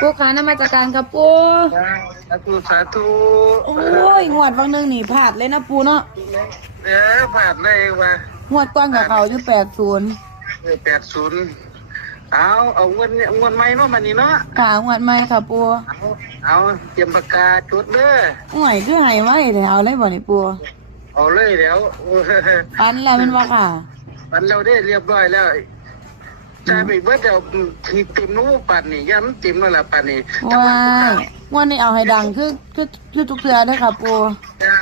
ปูขานมัสการครับปูสาธุสาธุโอ้ยงวดวังหนึงนี่พลาดเลยนะปูเนาะเออผ่านเลยว่างวดก้อนกับเขาอยู่แปดศูนย์แปดศูนย์เอาเอาเงินเนี่ยเงินไหมเนาะมันนี่เนาะขางวดใหม่ค่ะปูเอาเอาเตรียมปากกาจุดเด้อห่วยคือให้ไว้แต่เอาเลยบ่นี่ปูเอาเลยเดี๋ยวปันแล้วเป็นว่าค่ะมันเราได้เรียบร้อยแล้ว ใช่ไปเบิดเดี๋ยวที่ติมนู้ปันนี่ย้ำติมนั่นแหละปันนี่ว้ายงวดนี้เอาให้ดังคือคือคือทุกเทือได้อค่ะปูได้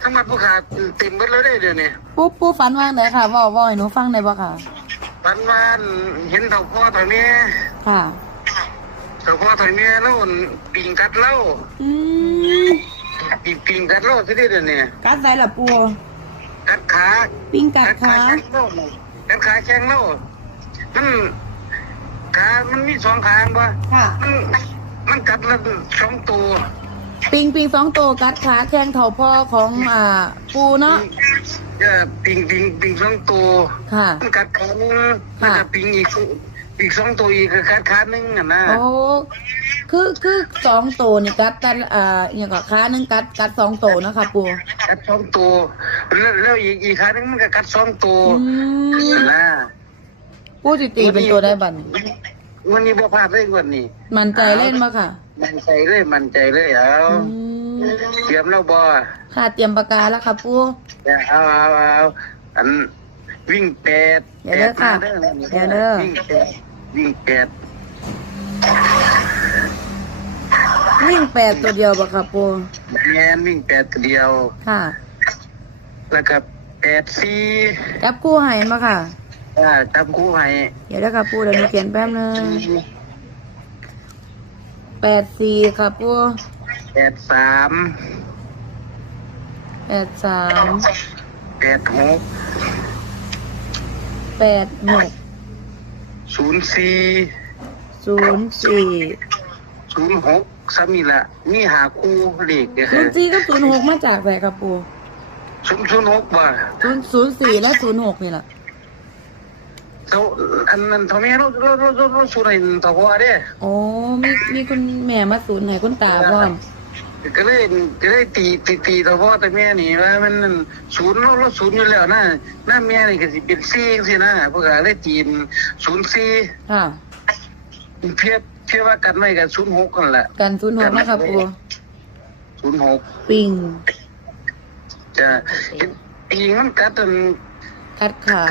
ทั้งหมดผู้ขาติมเบิดแล้วได้เดี๋ยวนี้ปูปูฝันว่างไหนค่ะเว่าเว่าให้หนูฟังได้บ่ค่ะ ปันวานเห็นเต่าพ่อเต่านี้ค่ะ เต่าพ่อเต่านี้แล้วปิงกัดเล่าอืมปิงปิงกัดเล่าที่นี่เดี๋ยวนี้กัดใส่ละปูกัดขาปิ้งกัดขาแข้งเล่ากัดขาแข้งเล่า มันขามันมีสองขางปะค่ะ มันมันกัดแล้วสองตัวปิงปิงสองตัวกัดขาแข้งเท่าพ่อของอ่าปูเนาะเออปิงปิงปิงสองตัวค่ะ มันกัดขาหนึงค่ะแล้วก็ปิงอีกอีกสองตัวอีกก็กัดขาหนึงอะนะโอ้คือคือสองตัวนี่กัดกันอ่าอย่างกับขาหนึงกัดกัดสองตัวเนาะค่ะปูกัดสองตัวแล้วแล้วอีกอีกขาหนึงมันก็กัดสองตัวอืมนะ ปูสิตีเป็นตัวได้บัดนี้วันนี้บ่พลาดเลยวันนี้มันใจเล่นบ่ค่ะ มันใจเลยมันใจเลยเอาอืมเตรียมแล้วบ่ค่ะเตรียมปากกาแล้วค่ะปูเอาเอาเอาอันวิ่งแปดเดี๋ยวเด้อค่ะแปมาเดี๋ยวเด้อวิ่งแปดวิ่งแปดวิ่งแปดตัวเดียวบ่ค่ะปูแงนวิ่งแปดเดียว ค่ะ แล้วก็แปดสี่จับคู่ให้มาค่ะ อ่าจับคู่ให้เดี๋ยวเด้อค่ะปูเดี๋ยวหนูเขียนแป๊บนึงแปดสี่ค่ะปูแปดสามแปดสามแปดหกแปดหกศูนย์สี่ศูนย์สี่ศูนย์หกสามีละนี่หาคู่เลขเด้อศูนย์สี่ก็ศูนย์หกมาจากไหนครับปูศูนย์ศูนย์หกว่ะศูนย์ศูนย์สี่และศูนย์หกนี่แหละ เขาอันนั้นทำไมเราเราเราเราเราสูนย์ต่อพ่อเด้โอ้มีมีคุณแม่มาศูนย์ไหนคุณตาพร้อมก็เลยก็เลยตีตีตีต่อพ่อแต่แม่นี่ว่ามันศูนย์เราเราศูนย์อยู่แล้วนะหน้าแม่นี่ก็สิเป็นซี่สินะพวกก็เลยตีนศูนย์สี่ค่ะเพียบเพียบว่ากันไว้กับศูนย์หกกันแหละกันศูนย์หกนะครับปูศูนย์หกปิงจะปิงมันกัดจนกัดขา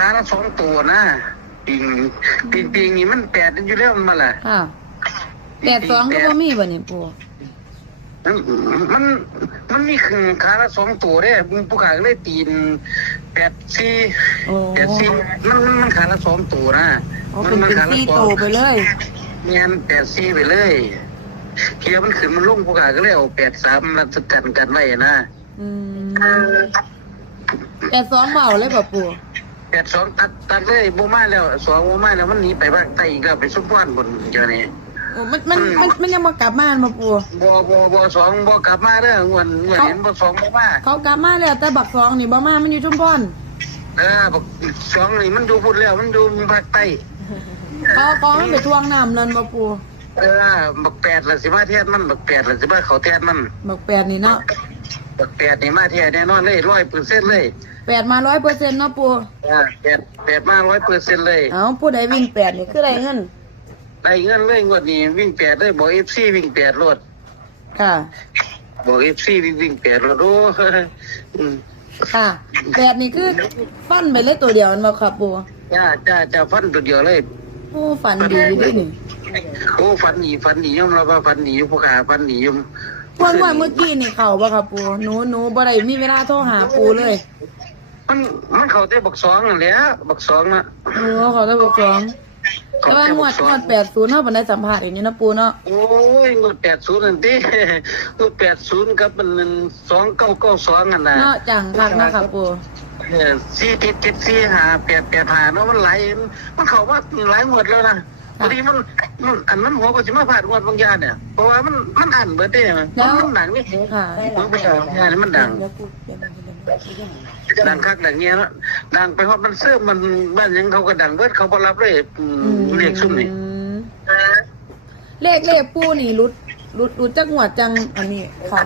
ขาขาละสองตัวนะปิงปิงปิงนี่มันแปดอยู่แล้วมันมาละค่ะแปดสองก็บ่มีบ่นี่ปูมันมันมันมีขาละสองตัวเด้ผู้ขาก็เลยตีนแปดสี่โอ้แปดสี่มันมันมันขาละสองตัวนะโอ้เป็นเป็นสี่โตไปเลยเงียนแปดสี่ไปเลยเคียมันขึ้นมันลุ่งผู้ขาก็เลยเอาแปดสามรัดกันกันไว้นะอืมแปดสองเบาเลยบ่ปู แปดสองตัดตัดเลยโบมาแล้วสองโบมาแล้วมันหนีไปภาคใต้อีกแล้วไปซุปพอนบนเจ้านี่โอ้มันมันมันมันยังมากลับมาบ่ปูบอบอบอสองบอกลับมาเด้องวนงวนเห็นบอสองโบมาเขากลับมาแล้วแต่บักสองนี่บ่มามันอยู่ชุมพรเออบอกสองนี่มันดูพูดแล้วมันดูภาคใต้เขาเขามันไปทวงน้ำนั่นบ่ปูเออบักแปดละสิมาเทียนมันบักแปดละสิมาเขาเทียนมันบักแปดนี่เนาะบักแปดนี่มาเทียนแน่นอนเลยร้อยเปอร์เซ็นต์เลย แปดมาร้อยเปอร์เซ็นต์เนาะปูเออแปดแปดมาร้อยเปอร์เซ็นต์เลย เอาผู้ใดวิ่งแปดนี่คืออะไรเงินได้เงินเลยงวดนี้วิ่งแปดเลยบอกเอฟซีวิ่งแปดรถค่ะ บอกเอฟซีวิ่งวิ่งแปดรถโอ้อืมค่ะแปดนี่คือฟันไปเลยตัวเดียวมันบ่ครับปูจ้าจ้าจ้าฟันตัวเดียวเลย โอ้ฝันดีด้วยนี่โอ้ฟันหนีฟันหนียมเราว่าฟันหนีอยู่ผู้ขาฟันหนีอยมวันวันเมื่อกี้นี่เขาบ่ครับปูหนูหนูบ่ได้มีเวลาโทรหาปูเลย มันมันเขาได้บักสองนั่นแหละบักสองนะโอ้เขาได้บอกสองเขาแต่ว่าได้งวบัดกสองงวดแปดศูนย์เท่าบันไดสัมผัสอย่างนี้นะปูเนาะโอ้ยงวดแปดศูนย์นั่นติงวดแปดศูนย์กับมันสองเก้าเก้าสองนั่นนะเนาะจังคักนะครับปูเออสี่เจ็ดเจ็ดสี่หาแปดแปดหาเนาะมันไหลายมันเขาว่าหลายงวดแล้วนะพอดีมันมันอันนั้นหัวก็จะมาผ่านงวดบางอยางเนี่ยเพราะว่ามันมันอันเบิดเด้มันมันดังนี่ค่ะ มันไปดังงานนี่มันดัง ดังคักดังเงี้ยเนาะดังไปฮอดมันเสื่อมมันบ้านหยังเขาก็ดังเบิดเขาบ่รับเลยอืมเรียกซุ่มนี่อืมเลขเลขปูนี่รุดรุดรุดจักหวดจังอันนี้ค่ะ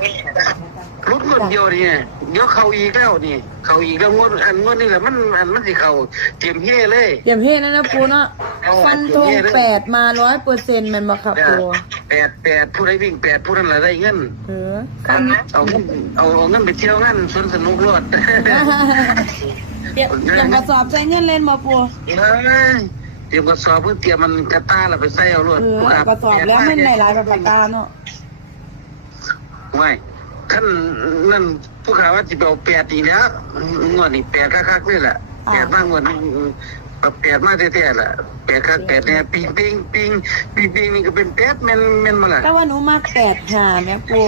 รุดงวดเดียวนี่เดี๋ยวเขาอีกแล้วนี่ เขาอีกแล้วงวดอันงวดนี่แหละมันอันมันสิเขาเตรียมเฮ่เลยเตรียมเฮนั่นนะปูเนาะเอาฟันธงเตรียมเฮ่เลยแปดมาร้อยเปอร์เซ็นต์มันบ่ค่ะปูแปดแปดผู้ใดวิ่งแปดผู้นั้นละได้เงินเออฟันเอาเงินเอาเอาเงินไปเที่ยวงานสวนสนุกรอดเดี๋ยวอย่างกระสอบใส่เงินเล่นมาปูเอ้ยเตรียมกระสอบเพื่อเตรียมมันกระต้าเราไปใส่เอารวดเออเอากระสอบแล้วมันในหลายประการเนาะไม่ขั้นนั่นผู้ข่าวว่าจิบเอาแปดอีกแล้วงวดนี้แปดคักๆเลยแหละแปดมากงวด นี้แปดมากแท้ๆล่ะแปดคักแปดเนี่ยปิงปิงปิงปิงปิงนี่ก็เป็นแปดแม่นแม่นมาละแต่ว่าหนูมาแปดหาแม่ปู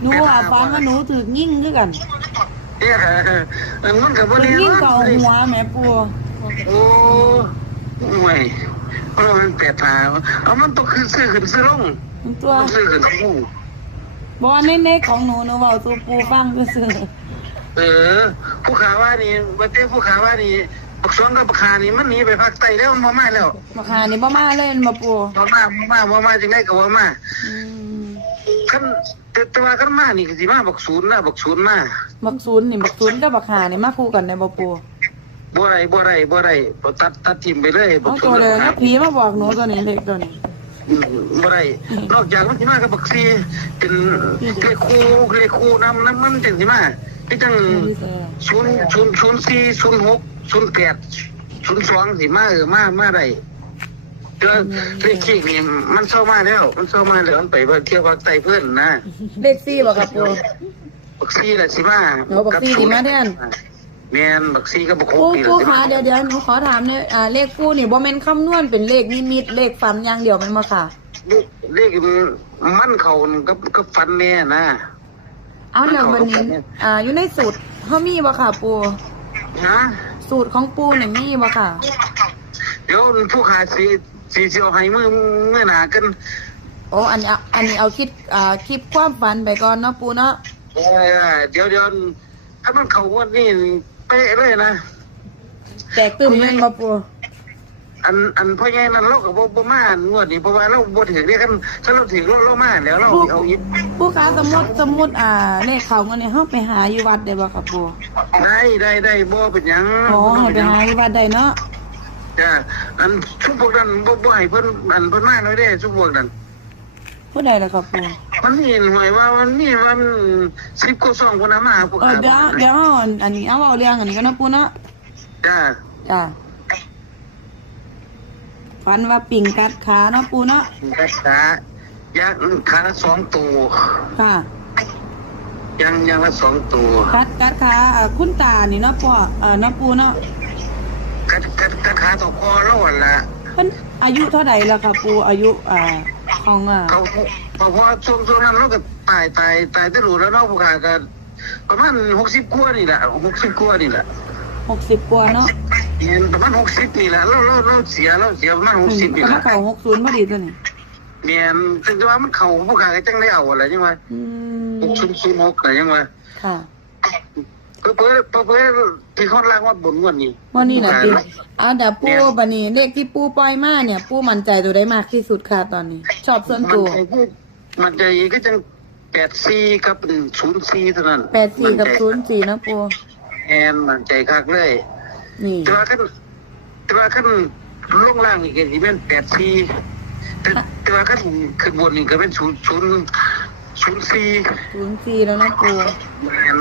หนูอะฟังว่าหนูถือยิ่งคือกันเอ้ยเออมันกับว่าถือเรียนยิ่งเก่าหัวแม่ปูโอ้ไม่เพราะมันแปดหาเอามันต้องคือซื้อขึ้นซื้อลงมันตัวต้องซื้อขึ้นซื้อลงบอกว่าในในของหนูหนูเบาสู่ปูฟังก็ซื้อเออผู้ขาว่านี่ประเทศผู้ขาว่านี่ ปักสวนกับปักขานี่มันหนีไปภาคใต้แล้วมันมามาแล้วมาคานี่บ่มาเล่นมาปูมามามามามามาจังไดก็ว่ามาอืมคันแต่แต่ว่าคันมานี่ก็สิมาบักศูนย์นะบักศูนย์มาบักศูนย์นี่บักศูนย์กับบักหานี่มาคู่กันในบ่ปูบ่ได้บ่ได้บ่ได้บ่ตัดตัดทิ่มไปเลยบัเอากศูตัวนย์เลยนะผีมาบอกหนูตัวนี้เด็กตัวนี้อืมบ่ได้นอกจากมันสิมากับบักซีเป็นเลขคู่เลขคู่นำน้ำมันจังสิมาคือจังพี่แซ่ศูนย์ศูนย์ศูนย์สี่ศูนย์หก ศูนย์แปดศูนย์สองสิมาเออมามาได้เจอเลขขี้นี่มันเข้ามาแล้ว มันเข้ามาแล้วมันไปเที่ยวภาคใต้เพื่อนนะเลขสี่บ่ครับปูบักซีละสิมาเอาบักซี่สิมาแทนแมนบักซีกับบักโคปูนี่ปูละสิขามาเดี๋ยวเดี๋ยวหนูขอถามเนี่ยอ่าเลขปูนี่บ่แม่นคำนวณเป็นเลขนิมิตเลขฝันอย่างเดียวแม่นบ่ค่ะเลขเลขมันเขากับกับฟันแน่นะเอาแล้ววันนี้อ่าอยู่ในสูตรเฮามีบ่ค่ะปูนะ สูตรของปูนี่มีบ่ค่ะ เดี๋ยวผู้ขายสีสีเสียวให้มือเมื่อหนากันโอ้อันนี้เอาอันนี้เอาคิดอ่าคลิปความฝันไปก่อนเนาะปูเนาะเออเดี๋ยวเดี๋ยวถ้ามันเขางวันนี้เป๊ะเลยนะ แตกตื่นแม่นบ่ปู อันอันพ่อใหญ่นั้นเรากับบ่มางวดนี้เพราะว่าเราบ่ถือเรียกกันถ้าเราถือเราเรามาแล้วเราเอายิบปูขาสมมุติสมมุติอ่าเลขเขาเงินนี่เฮาไปหาอยู่วัดได้บ่ครับปูได้ได้ได้บ่เป็นหยังอ๋อให้ไปหาอยู่วัดได้เนาะจ้ะอันชุบพวกนั้นบ่บ่ให้เพิ่นอันเพิ่นมาเลยเด้ชุบพวกนั้นผู้ใดล่ะครับปูมันนี่หวยว่ามันนี่ว่ามัน10กว่าซองพุ่นน่ะมาพวกเออเดี๋ยวเดี๋ยวเอาอันนี้เอาเอาเรื่องอันนี้ก็นะปูเนาะจ้าจ้า ฝันว่าปิ่งกัดขาเนาะปูเนาะรักษายักขาละสองตัวค่ะยังยังละสองตัวกัดกัดขาอ่าคุณตานี่เนาะปูเออเนาะปูเนาะกัดกัดกัดขาต่อคอแล้วหั่นล่ะเพิ่นอายุเท่าใดแล้วครับปูอายุอ่าของอ่าเขาเพราะว่าช่วงช่วงนั้นเราก็ตายตายตายได้รู้แล้วเนาะพวกขาก็ประมาณ60กว่านี่แหละ60กว่านี่แหละหกสิบกว่าเนาะ เรียนประมาณ60นี่แหละเราเราเราเสียเราเสียประมาณอืม60นี่เอาแหมาละเข่าหกศูนย์พอดีตัวนี้เรียนถึงว่ามันเข้าพวกขาก็จังได้เอาอะไรจังว่าอืม6006อะไรจังว่าค่ะเพิ่นเพิ่นเพิ่นที่เขาล่างว่าบนงวดนี้วันนี้นะพี่อ่าเดี๋ยวปูบันนี้เลขที่ปูปล่อยมาเนี่ย ปูมั่นใจตัวได้มากที่สุดค่ะตอนนี้ ชอบส่วนมันตัวใจคือมันใจก็จัง84กับ04เท่านั้นแปดสี่กับศูนย์สี่นะปู แอนมันใจคักเลย นี่แต่ว่าขั้นแต่ว่าขั้นลงล่างนี่ก็สิเป็น84แต่แต่ว่าขั้นขึ้นบนนี่ก็เป็น0 0 04ศูนย์สี่แล้วนะปูแม่น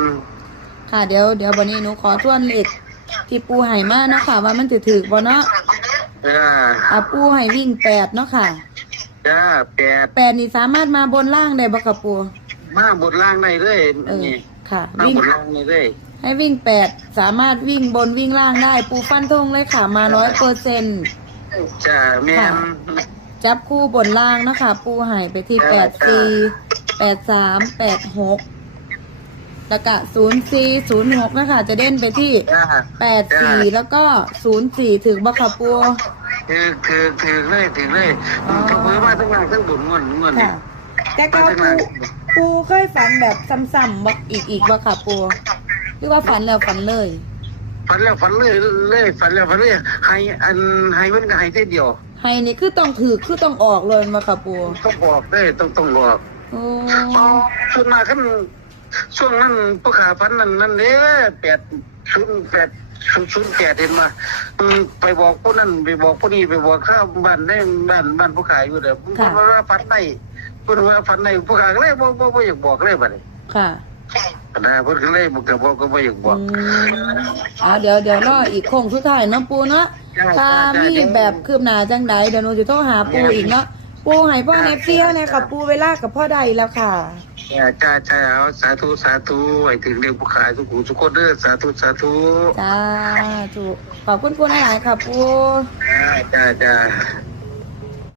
ค่ะเดี๋ยวเดี๋ยววันนี้หนูขอทวนเลขที่ปูให้มาเนาะค่ะ ว่ามันจะถือบ่เนาะจ้าอ่าปูให้วิ่งแปดเนาะค่ะจ้าแปดแปดนี่สามารถมาบนล่างได้บ่ค่ะปูมาบนล่างได้เลยเออนี่ค่ะมาวิ่งบนล่างได้เลย ให้วิ่งแปดสามารถวิ่งบนวิ่งล่างได้ ปูฟันธงเลยค่ะ มาร้อยเปอร์เซ็นต์จ้าแม่นจับคู่บนล่างเนาะคะ ปูใหายไปที่แปดสี่แปดสามแปดหกแล้วก็ศูนย์สี่ศูนย์หกนะคะ จะเด่นไปที่จ้าแปดสี่แล้วก็ศูนย์สี่ถึงบัคคาปูถือถือถือเลยถือเลยอ๋อเพิ่มมาทั้งล่างทั้งบนงวดงวดนี่ค่ะแต่ก็ปูปูเคยฝันแบบซ้ำๆบักอีกอีกบัคคาปู หรือว่าฝันแล้วฝันเลย ฝันแล้วฝันเลยเลยฝันแล้วฝันเลยให้อันให้มันก็ให้เท่เดียวใให้นี่คือต้องถือคือต้องออกเลยมาค่ะปูต้องบอกได้ต้องต้องบอกโอ้เอาส่วนมากกันช่วงนั้นผู้ขาฟันนั่นนั่นเด้แปดศูนย์แปดศูนย์ศูนย์แปดเห็นมาอืมไปบอกผู้นั้นไปบอกผู้นี้ไปบอกข้าวบ้านได้บ้านบ้านผู้ขายอยู่เด้อเพราะว่าฟันในเพิ่นว่าฟันในผู้ขายก็เลยบ่บ่บ่อยากบอกเลยบัดนี้ค่ะ ปัญหาเพิ่นก็เลยบ่ก็บ่ก็บ่อยากบอือกมอ่าเดี๋ยวเดี๋ยวรออีกโค้งสุดท้ายเนาะปูเนาะได้ถ้าได้มีแบบคืบหน้าจังใดเดี๋ยวหนูจะโทรหาปูอีกเนาะปูให้พ่อแนบเซี่ยวเนี่ยค่ะปูเวลากับพ่อใดแล้วค่ะจ้าจ้าจ้าเอาสาธุสาธุให้ถึงเรื่องผู้ขายทุกผู้ทุกคนเด้อสาธุสาธุจ้าถูกขอบคุณปูหลายๆค่ะปูจ้าจ้าจ้า